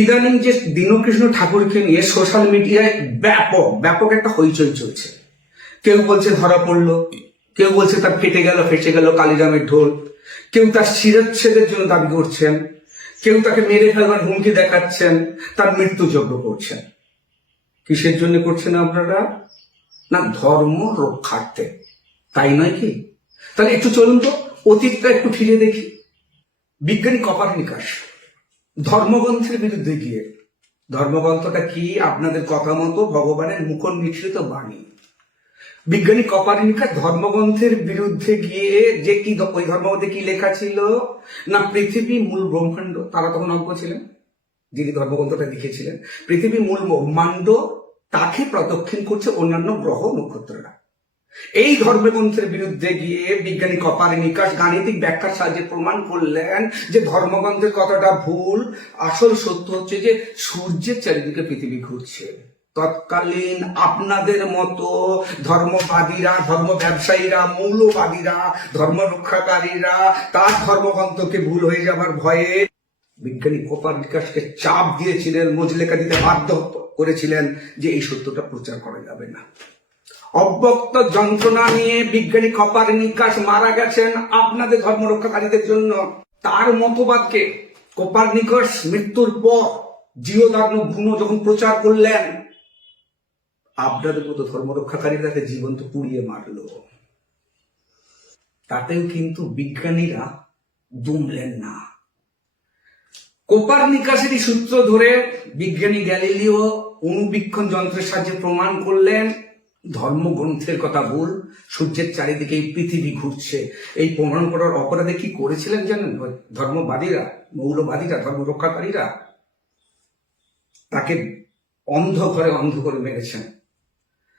ইদানিং যে দীনকৃষ্ণ ঠাকুরকে নিয়ে সোশ্যাল মিডিয়ায় ব্যাপক ব্যাপক একটা হইচই চলছে। কেউ বলছে ধরা পড়ল, কেউ বলছে তার ফেটে গেল ফেটে গেল কালিরামের ঢোল। কেউ তার শিরচ্ছেদের জন্য দাবি করছেন। কেউ তাকে মেরে ফেলবার হুমকি দেখাচ্ছেন, তার মৃত্যুযজ্ঞ করছেন। কিসের জন্য করছেন আপনারা? না, ধর্ম রক্ষার্থে। তাই নয় কি? তাহলে একটু চলুন তো, অতীতটা একটু ফিরে দেখি। বিজ্ঞানী কপারনিকাস ধর্মগ্রন্থের বিরুদ্ধে গিয়ে, ধর্মগ্রন্থটা কি আপনাদের কথা মতো ভগবানের মুখর মিশ্রিত বাণী? বিজ্ঞানী কপারনিকাস ধর্মগ্রন্থের বিরুদ্ধে গিয়ে যে কি ওই ধর্মগ্রন্থে কি লেখা ছিল? না, পৃথিবী মূল ব্রহ্মাণ্ড, তারা তখন অজ্ঞ ছিলেন, যিনি ধর্মগ্রন্থটা লিখেছিলেন। পৃথিবী মূল ব্রহ্মাণ্ড তাকে প্রদক্ষিণ করছে অন্যান্য গ্রহ নক্ষত্ররা। এই ধর্মগ্রন্থের বিরুদ্ধে গিয়ে বিজ্ঞানী কপারনিকাস গাণিতিক ব্যাখ্যার সাহায্যে প্রমাণ করলেন যে ধর্মগ্রন্থের কথাটা ভুল, আসল সত্য হচ্ছে যে সূর্যের চারিদিকে পৃথিবী ঘুরছে। তৎকালীন আপনাদের মতো ধর্মবাদীরা, ধর্ম ব্যবসায়ীরা, মৌলবাদীরা, ধর্ম রক্ষাকারীরা, তার ধর্মগ্রন্থকে ভুল হয়ে যাবার ভয়ে বিজ্ঞানী কোপারনিকাসকে চাপ দিয়েছিলেন, মজলেখা দিতে বাধ্য করেছিলেন যে এই সত্যটা প্রচার করা যাবে না। অব্যক্ত যন্ত্রণা নিয়ে বিজ্ঞানী কপারনিকাস মারা গেছেন আপনাদের ধর্ম রক্ষাকারীদের জন্য। তার মতবাদকে কোপারনিকাস মৃত্যুর পর জিওদাগ্ন ভ্রূণ যখন প্রচার করলেন, আপনাদের মতো ধর্ম রক্ষাকারী তাকে জীবন্ত পুড়িয়ে মারলো। তাতেও কিন্তু বিজ্ঞানীরা দুমলেন না। কোপারনিকাসেরই সূত্র ধরে বিজ্ঞানী গ্যালিলিও অনুবীক্ষণ যন্ত্রের সাহায্যে প্রমাণ করলেন ধর্মগ্রন্থের কথা ভুল, সূর্যের চারিদিকে এই পৃথিবী ঘুরছে। এই প্রমাণ করার অপরাধে কি করেছিলেন জানেন? ধর্মবাদীরা, মৌলবাদীরা ধর্ম রক্ষাকারীরা তাকে অন্ধ ঘরে অন্ধ করে মেরেছেন।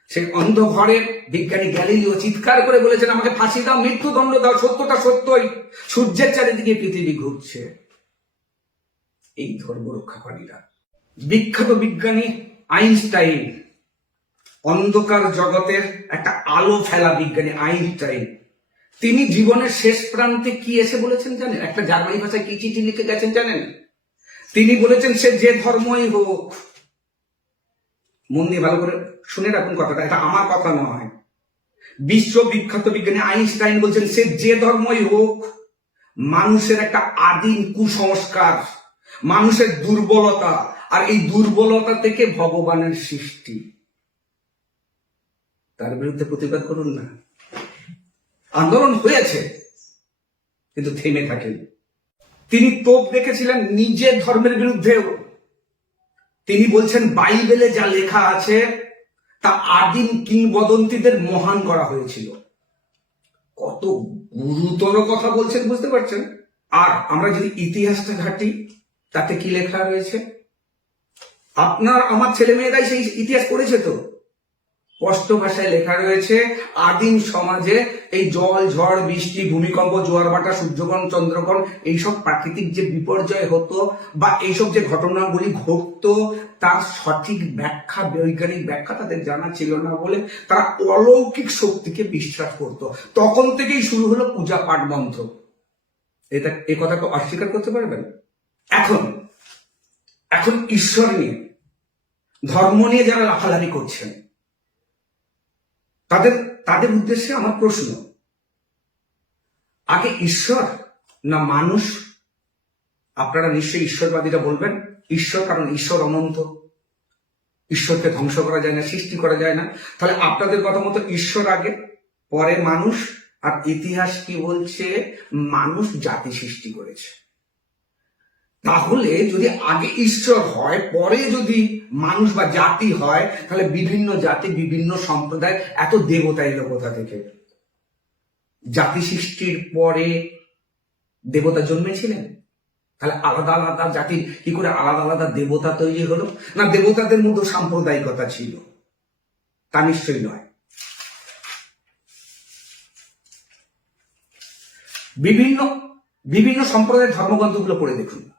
সেই অন্ধ ঘরে বিজ্ঞানী গ্যালিলিও চিৎকার করে বলেছেন, আমাকে ফাঁসি দাও, মৃত্যুদণ্ড দাও, সত্যটা সত্যই। সূর্যের চারিদিকে পৃথিবী ঘুরছে। এই ধর্ম রক্ষাকারীরা বিখ্যাত বিজ্ঞানী আইনস্টাইন অন্ধকার জগতের একটা আলো ফেলা বিজ্ঞানী আইনস্টাইন। তিনি জীবনের শেষ প্রান্তে কি এসে বলেছেন জানেন? একটা জার্মানি ভাষায় কি চিঠি লিখে গেছেন জানেন? তিনি বলেছেন, সে যে ধর্মই হোক। মন দিয়ে ভালো করে শুনে রাখুন কথাটা, এটা আমার কথা নয়। বিশ্ব বিখ্যাত বিজ্ঞানী আইনস্টাইন বলছেন, সে যে ধর্মই হোক, মানুষের একটা আদিম কুসংস্কার, মানুষের দুর্বলতা, আর এই দুর্বলতা থেকে ভগবানের সৃষ্টি। তার বিরুদ্ধে প্রতিবাদ করুন না। আন্দোলন হয়েছে, কিন্তু থেমে থাকেন। তিনি তোপ দেখেছিলেন নিজের ধর্মের বিরুদ্ধেও। তিনি বলছেন, বাইবেলে যা লেখা আছে, তা আদিম কিংবদন্তিদের মহান করা হয়েছিল। কত গুরুতর কথা বলছেন, বুঝতে পারছেন? আর আমরা যদি ইতিহাসটা ঘাটি, তাতে কি লেখা রয়েছে? আপনার, আমার ছেলে মেয়েরাই সেই ইতিহাস পড়েছে তো? স্পষ্ট ভাষায় লেখা রয়েছে, আদিম সমাজে এই জল, ঝড়, বৃষ্টি, ভূমিকম্প, জোয়ার ভাটা, সূর্যগ্রহণ, চন্দ্রগ্রহণ, এইসব প্রাকৃতিক যে বিপর্যয় হতো বা এইসব যে ঘটনাগুলি ঘটতো, তার সঠিক ব্যাখ্যা, বৈজ্ঞানিক ব্যাখ্যা তাদের জানা ছিল না বলে তারা অলৌকিক শক্তিকে বিশ্বাস করত। তখন থেকেই শুরু হলো পূজা পাঠ বন্ধ এটা, এ কথা তো অস্বীকার করতে পারবেন? এখন এখন ঈশ্বর নিয়ে, ধর্ম নিয়ে যারা লাফালাফি করছেন তাদের তাদের উদ্দেশ্যে আমার প্রশ্ন। আগে ঈশ্বর না মানুষ? আপনারা নিশ্চয়ই ঈশ্বরবাদীরা বলবেন, ঈশ্বর কারণ ঈশ্বর অনন্ত। ঈশ্বরকে ধ্বংস করা যায় না, সৃষ্টি করা যায় না। তাহলে আপনাদের কথা মতো ঈশ্বর আগে, পরে মানুষ? আর ইতিহাস কি বলছে? মানুষ জাতি সৃষ্টি করেছে। তাহলে যদি আগে ঈশ্বর হয়, পরে যদি মানুষ বা জাতি হয়, তাহলে বিভিন্ন জাতি, বিভিন্ন সম্প্রদায় এত দেবতা এলো কোথা থেকে। জাতি সৃষ্টির পরে দেবতা জন্মেছিলেন? তাহলে আলাদা আলাদা জাতির কি করে আলাদা আলাদা দেবতা তৈরি হলো? না, দেবতাদের মধ্যে সাম্প্রদায়িকতা ছিল। তা নিশ্চয়ই নয়। বিভিন্ন বিভিন্ন সম্প্রদায়ের ধর্মগ্রন্থগুলো পড়ে দেখুন।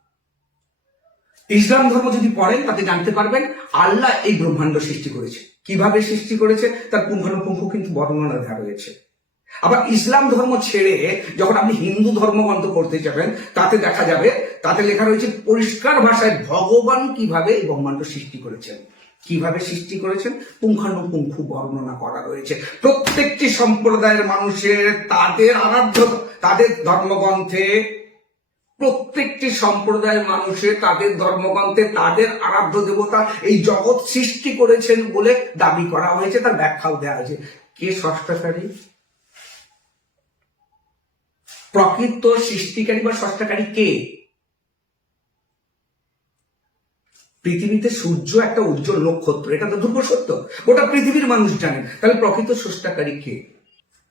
ইসলাম ধর্ম যদি পড়েন, তাতে জানতে পারবেন আল্লাহ এই ব্রহ্মাণ্ড সৃষ্টি করেছে। কীভাবে সৃষ্টি করেছে? তার পুঙ্খানুপুঙ্খ কিন্তু বর্ণনা দেওয়া রয়েছে। আবার ইসলাম ধর্ম ছেড়ে যখন আপনি হিন্দু ধর্মগ্রন্থ পড়তে যাবেন, তাতে দেখা যাবে, তাতে লেখা রয়েছে পরিষ্কার ভাষায় ভগবান কীভাবে এই ব্রহ্মাণ্ড সৃষ্টি করেছেন। কীভাবে সৃষ্টি করেছেন? পুঙ্খানুপুঙ্খু বর্ণনা করা রয়েছে। প্রত্যেকটি সম্প্রদায়ের মানুষের তাদের আরাধ্য, তাদের ধর্মগ্রন্থে প্রত্যেকটি সম্প্রদায়ের মানুষের তাদের ধর্মগ্রন্থে তাদের আরাধ্য দেবতা এই জগৎ সৃষ্টি করেছেন বলে দাবি করা হয়েছে, তার ব্যাখ্যাও দেওয়া হয়েছে। কে ষষ্ঠাকারী প্রকৃত সৃষ্টিকারী বা ষষ্ঠাকারী কে? পৃথিবীতে সূর্য একটা উজ্জ্বল নক্ষত্র, এটা তো ধ্রুব সত্য। ওটা পৃথিবীর মানুষ জানে। তাহলে প্রকৃত স্রষ্টাকারী কে?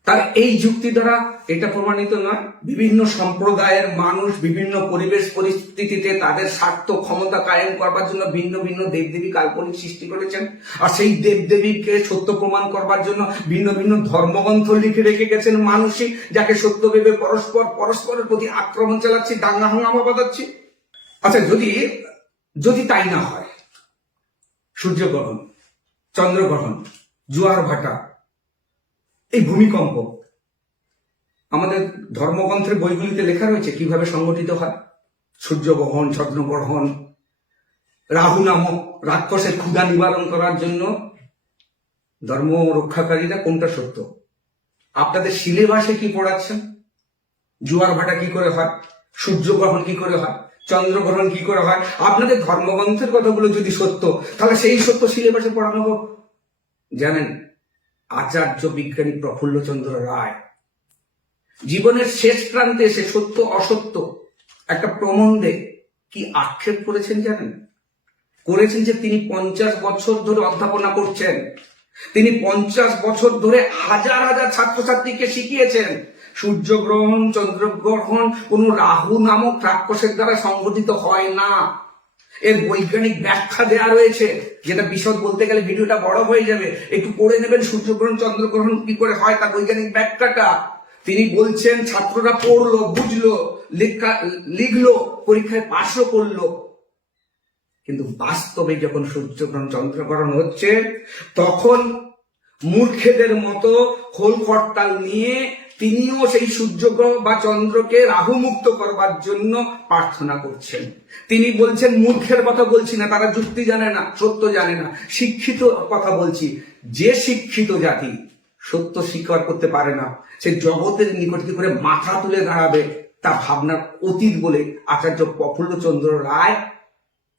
তার এই যুক্তি দ্বারা এটা প্রমাণিত নয়। বিভিন্ন সম্প্রদায়ের মানুষ বিভিন্ন পরিবেশ পরিস্থিতিতে তাদের স্বার্থ ক্ষমতা কায়েম করবার জন্য ভিন্ন ভিন্ন দেবদেবী কাল্পনিক সৃষ্টি করেছেন। আর সেই দেবদেবীকে সত্য প্রমাণ করবার জন্য ভিন্ন ভিন্ন ধর্মগ্রন্থ লিখে রেখে গেছেন মানুষই, যাকে সত্য ভেবে পরস্পর, পরস্পরের প্রতি আক্রমণ চালাচ্ছি, দাঙ্গা হাঙ্গামা বাঁধাচ্ছি। আচ্ছা যদি যদি তাই না হয়, সূর্যগ্রহণ, চন্দ্রগ্রহণ, জোয়ার ভাটা এই ভূমিকম্প। আমাদের ধর্মগ্রন্থের বইগুলিতে লেখা রয়েছে কীভাবে সংগঠিত হয়। সূর্যগ্রহণ চন্দ্রগ্রহণ রাহু নামক রাক্ষসের ক্ষুধা নিবারণ করার জন্য ধর্ম রক্ষাকারীরা কোনটা সত্য? আপনাদের সিলেবাসে কি পড়াচ্ছেন? জোয়ার ভাটা কি করে হয়? সূর্যগ্রহণ কি করে হয়? চন্দ্রগ্রহণ কি করে হয়? আপনাদের ধর্মগ্রন্থের কথাগুলো যদি সত্য, তাহলে সেই সত্য সিলেবাসে পড়ানো হোক। জানেন আচার্য বিজ্ঞানী প্রফুল্লচন্দ্র রায়। জীবনের শেষ প্রান্তে এসে সত্য, অসত্য একটা প্রবন্ধে কি আক্ষেপ করেছেন জানেন? করেছেন যে তিনি পঞ্চাশ বছর ধরে অধ্যাপনা করছেন। তিনি পঞ্চাশ বছর ধরে হাজার হাজার ছাত্রছাত্রীকে শিখিয়েছেন। সূর্যগ্রহণ, চন্দ্রগ্রহণ কোন রাহু নামক রাক্ষসের দ্বারা সংঘটিত হয় না। এর বৈজ্ঞানিক ব্যাখ্যা দেয়া রয়েছে, যেটা বিশদ বলতে গেলে ভিডিওটা বড় হয়ে যাবে। একটু পড়ে নেবেন, সূর্যগ্রহণ, চন্দ্রগ্রহণ কি করে হয় তার বৈজ্ঞানিক ব্যাখ্যাটা। তিনি বলছেন, ছাত্ররা পড়ল, বুঝলো, লেখা, লিখলো, পরীক্ষায় পাশও করল। কিন্তু বাস্তবে যখন সূর্যগ্রহণ, চন্দ্রগ্রহণ হচ্ছে, তখন মূর্খেদের মতো খোল নিয়ে তিনিও সেই সূর্যগ্রহ বা চন্দ্রকে রাহু মুক্ত করবার জন্য প্রার্থনা করছেন। তিনি বলছেন, মূর্খের কথা বলছি না, তারা যুক্তি জানে না, সত্য জানে না। শিক্ষিত কথা বলছি, যে শিক্ষিত জাতি সত্য স্বীকার করতে পারে না, সে জগতের নিকট কি করে মাথা তুলে দাঁড়াবে? তা ভাবনার অতীত বলে আচার্য প্রফুল্লচন্দ্র রায়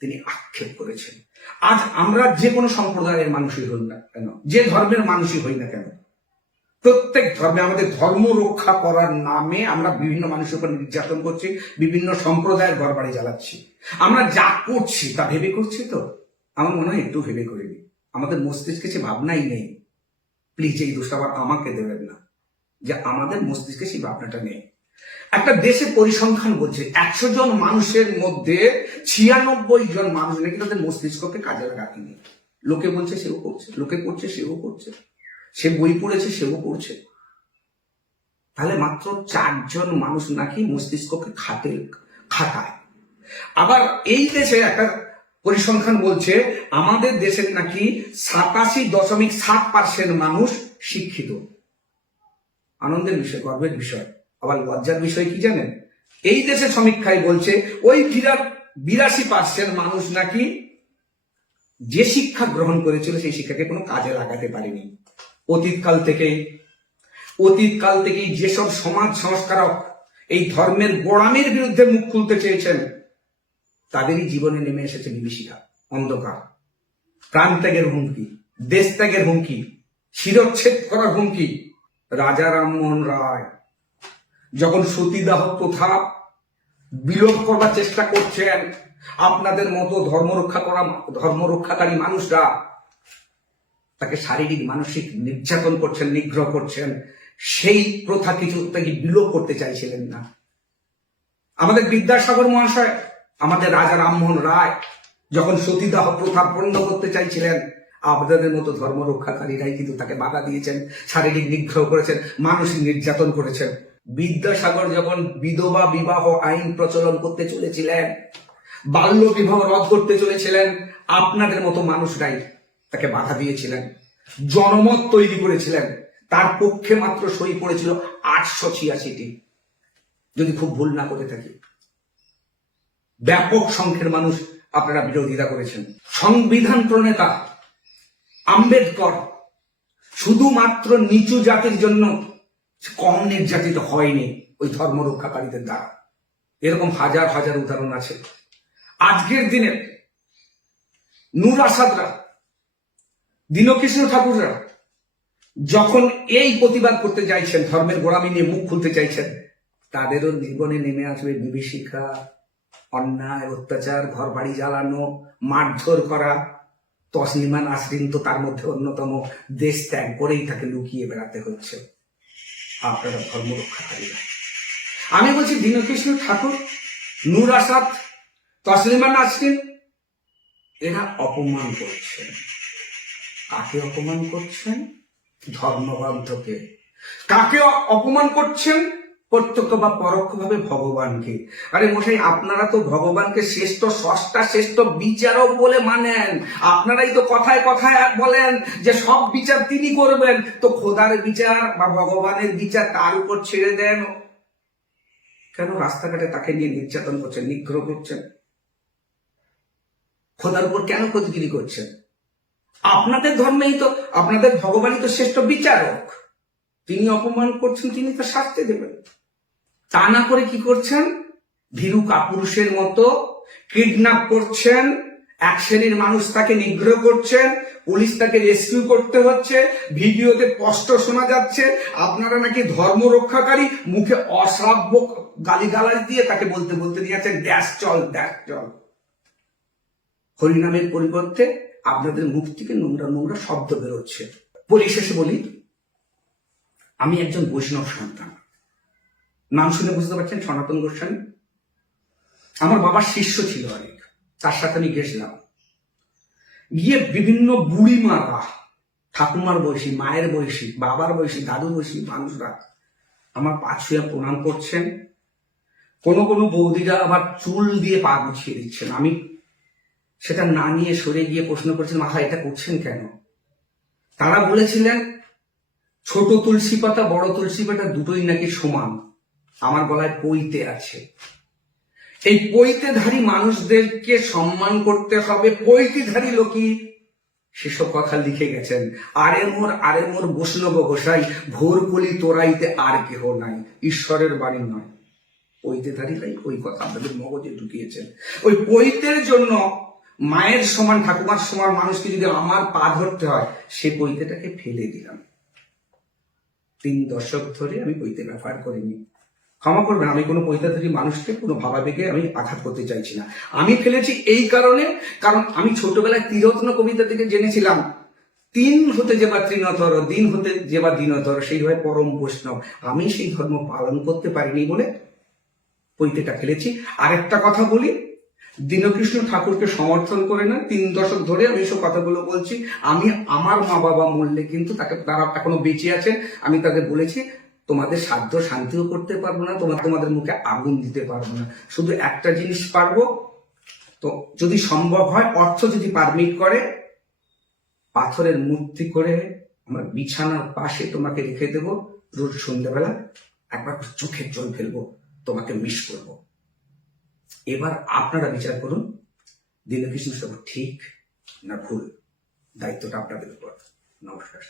তিনি আক্ষেপ করেছেন। আজ আমরা যে কোনো সম্প্রদায়ের মানুষই হই না কেন, যে ধর্মের মানুষই হই না কেন প্রত্যেক ধর্মে আমাদের ধর্ম রক্ষা করার নামে আমরা বিভিন্ন মানুষের উপর নির্যাতন করছি, বিভিন্ন সম্প্রদায়ের ঘর বাড়ি জ্বালাচ্ছি। আমরা যা করছি তা ভেবে করছি তো? আমার মনে হয় একটু ভেবে করিনি। আমাদের মস্তিষ্কে সে ভাবনাই নেই। প্লিজ, এই দোষটা আবার আমাকে দেবেন না। যে আমাদের মস্তিষ্কে সেই ভাবনাটা নেই। একটা দেশে পরিসংখ্যান বলছে, একশো জন মানুষের মধ্যে ছিয়ানব্বই জন মানুষ নাকি তাদের মস্তিষ্ককে কাজে লাগাতে নেই লোকে বলছে সেও করছে, লোকে করছে, সেও করছে। সে বই পড়েছে, সেও করছে তাহলে মাত্র চারজন মানুষ নাকি মস্তিষ্ককে খাটে, খাটায়। আবার এই দেশে একটা পরিসংখ্যান বলছে, আমাদের দেশের নাকি সাতাশি দশমিক সাত পার্সেন্ট মানুষ শিক্ষিত। আনন্দের বিষয়, গর্বের বিষয়। আবার লজ্জার বিষয় কি জানেন? এই দেশে সমীক্ষায় বলছে, ওই বিরাট, বিরাশি পার্সেন্ট মানুষ নাকি যে শিক্ষা গ্রহণ করেছিল, সেই শিক্ষাকে কোনো কাজে লাগাতে পারেনি। অতীতকাল থেকেই। অতীতকাল থেকেই যেসব সমাজ সংস্কারক এই ধর্মের গোড়ামির বিরুদ্ধে মুখ খুলতে চেয়েছেন, তাদেরই জীবনে নেমে এসেছে বিভীষিকা, অন্ধকার। প্রাণ ত্যাগের হুমকি দেশ ত্যাগের হুমকি, শিরচ্ছেদ করার হুমকি, রাজা রামমোহন রায়। যখন সতীদাহ প্রথা বিলোপ করবার চেষ্টা করছেন, আপনাদের মতো ধর্ম রক্ষা করা ধর্ম রক্ষাকারী মানুষরা তাকে শারীরিক, মানসিক নির্যাতন করছেন, নিগ্রহ করছেন, সেই প্রথা কিছু তাকে বিলোপ করতে চাইছিলেন না। আমাদের বিদ্যাসাগর মহাশয়, আমাদের রাজা রামমোহন রায় যখন সতীদাহ প্রথা বন্ধ করতে চাইছিলেন আপনাদের মতো ধর্ম রক্ষাকারীরাই কিন্তু তাকে বাধা দিয়েছেন, শারীরিক নিগ্রহ করেছেন, মানসিক নির্যাতন করেছেন। বিদ্যাসাগর যখন বিধবা বিবাহ আইন প্রচলন করতে চলেছিলেন বাল্য বিবাহ রদ করতে চলেছিলেন, আপনাদের মতো মানুষরাই তাকে বাধা দিয়েছিলেন, জনমত তৈরি করেছিলেন, তার পক্ষে মাত্র সই পড়েছিল আটশো ছিয়াশিটি। যদি খুব ভুল না করে থাকি, ব্যাপক সংখ্যের মানুষ আপনারা বিরোধিতা করেছেন। সংবিধান প্রণেতা আম্বেদকর শুধুমাত্র নিচু জাতির জন্য, কম নির্যাতিত হয়নি ওই ধর্ম রক্ষাকারীদের দ্বারা। এরকম হাজার হাজার উদাহরণ আছে। আজকের দিনে নূর আসাদরা দীনকৃষ্ণ ঠাকুররা যখন এই প্রতিবাদ করতে চাইছেন, ধর্মের গোড়ামি নিয়ে মুখ খুলতে চাইছেন, তাদেরও জীবনে নেমে আসবে বিভীষিকা, অন্যায়, অত্যাচার ঘর বাড়ি জ্বালানো, মারধর করা। তসলিমান আসরিন তো তার মধ্যে অন্যতম। দেশ ত্যাগ করেই তাকে লুকিয়ে বেড়াতে হচ্ছে। আপনারা ধর্ম রক্ষাকারীরা। আমি বলছি দীনকৃষ্ণ ঠাকুর, নূর আসাদ তসলিমান নাসরিন, এরা অপমান করছেন। কাকে অপমান করছেন? ধর্মগ্রন্থকে কাকে অপমান করছেন? প্রত্যক্ষ বা পরোক্ষভাবে ভগবানকে। আরে মশাই, আপনারা তো ভগবানকে শ্রেষ্ঠ সষ্টা শ্রেষ্ঠ বিচারক বলে মানেন। আপনারাই তো কথায় কথায় বলেন যে সব বিচার তিনি করবেন। তো খোদার বিচার বা ভগবানের বিচার তার উপর ছেড়ে দেন। কেন রাস্তাঘাটে তাকে নিয়ে নির্যাতন করছেন, নিগ্রহ করছেন? খোদার উপর কেন খোঁজগিরি করছেন? আপনাদের ধর্মেই তো, আপনাদের ভগবানই তো শ্রেষ্ঠ বিচারক। তিনি অপমান করছেন, তিনি তো শাস্তি দেবেন। তা না করে কি করছেন? ভীরু কাপুরুষের মতো কিডন্যাপ করছেন, এক শ্রেণির মানুষ তাকে নিগ্রহ করছেন, পুলিশ তাকে রেস্কিউ করতে হচ্ছে, ভিডিওতে স্পষ্ট শোনা যাচ্ছে, আপনারা নাকি ধর্ম রক্ষাকারী, মুখে অশ্রাব্য গালিগালাজ দিয়ে তাকে বলতে বলতে দিয়েছেন ড্যাশ চল ড্যাশ চল। হরিনামের পরিবর্তে আপনাদের মুখ থেকে নোংরা নোংরা শব্দ বেরোচ্ছে। পরিশেষে বলি, আমি একজন বৈষ্ণব সন্তান। নাম শুনে বুঝতে পারছেন সনাতন গোস্বামী? আমার বাবার শিষ্য ছিল অনেক, তার সাথে আমি গেছিলাম। গিয়ে বিভিন্ন বুড়ি মারা ঠাকুমার বয়সী, মায়ের বয়সী, বাবার বয়সী, দাদুর বয়সী মানুষরা আমার পা ছুঁয়ে প্রণাম করছেন। কোনো কোনো বৌদিরা আবার চুল দিয়ে পা গুছিয়ে দিচ্ছেন। আমি সেটা না নিয়ে সরে গিয়ে প্রশ্ন করছেন, মাথা এটা করছেন কেন? তারা বলেছিলেন, ছোট তুলসী পাতা, বড় তুলসী পাতা দুটোই নাকি সমান। আমার গলায় পইতে আছে। এই পৈতেধারী মানুষদেরকে সম্মান করতে হবে, পৈতিধারী লোকই সেসব কথা লিখে গেছেন। আরে মোর আরে মোর বৈষ্ণব গোসাই ভোর কলি তোরাইতে আর কেহ নাই। ঈশ্বরের বাণী নয়। পৈতেধারীরাই ওই কথা আপনাদের মগজে ঢুকিয়েছেন। ওই পৈতের জন্য মায়ের সমান, ঠাকুমার সমান মানুষকে যদি আমার পা ধরতে হয়, সে পৈতেটাকে ফেলে দিলাম। তিন দশক ধরে আমি পৈতে ব্যবহার করিনি। ক্ষমা করবেন, আমি কোনো পৈতাধারী মানুষকে কোনো ভাবাবেগে আমি আঘাত করতে চাইছি না। আমি ফেলেছি এই কারণে, কারণ আমি ছোটবেলায় তীরত্ন কবিতা থেকে জেনেছিলাম। তিন হতে যে বা তৃণতর, দিন হতে যে বা দিনতর, সেই হয় পরম বৈষ্ণব। আমি সেই ধর্ম পালন করতে পারিনি বলে পৈতেটা ফেলেছি। আরেকটা কথা বলি দীনকৃষ্ণ ঠাকুরকে সমর্থন করে না, তিন দশক ধরে আমি এসব কথাগুলো বলছি। আমি আমার মা বাবা মরলে কিন্তু তাকে, তারা এখনও বেঁচে আছেন। আমি তাদের বলেছি, তোমাদের সাধ্য শান্তিও করতে পারব না তোমার তোমাদের মুখে আগুন দিতে পারব না। শুধু একটা জিনিস পারব, তো যদি সম্ভব হয়, অর্থ যদি পারমিট করে, পাথরের মূর্তি করে আমার বিছানার পাশে তোমাকে রেখে দেবো। রোজ সন্ধ্যাবেলা একবার চোখের জল ফেলব, তোমাকে মিস করব। এবার আপনারা বিচার করুন দীনকৃষ্ণ সব ঠিক না ভুল? দায়িত্বটা আপনাদের উপর। নমস্কার।